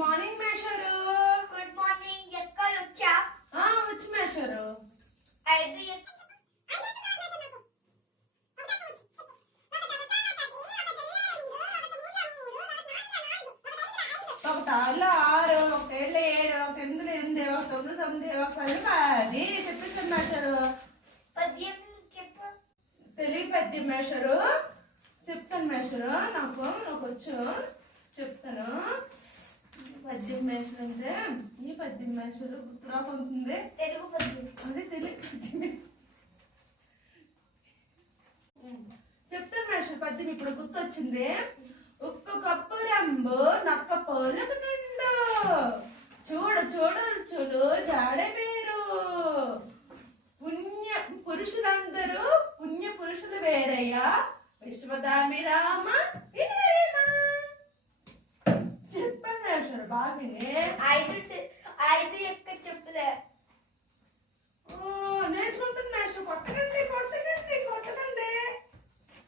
Morning మేషరు. Good morning. ఎక్కడ వచ్చా? వచ్చి మేషరు. ఐదు ఒక తాళ్ళు 6, ఒక ఏళ్ళు 7, ఒక 8 8, ఒక 9 9, ఒక 10 10 చెప్పించండి మేషరు. పద్యం చెప్పు. తెలుగు పద్యం మేషరు. చెప్తాను మేషరు. నాకు వచ్చు, చెప్తాను. పద్యం మేషరు అంటే ఈ పద్యం మేషరు గుర్తురాకుంటుంది. తెలుగు పద్యం. అదే తెలుగు పద్యం. చెప్తాను మేషరు పద్యం ఇప్పుడు గుర్తొచ్చింది. ఉప్పు కప్పు రంబు నక్క పోలకు నిండు, చూడు చూడు రుచులు జాడ వేరు, పుణ్య పురుషులందరూ పుణ్య పురుషులు వేరయ్యా, విశ్వదామి రామ వినరేమా. చెప్పండి మేషరు బాగానే.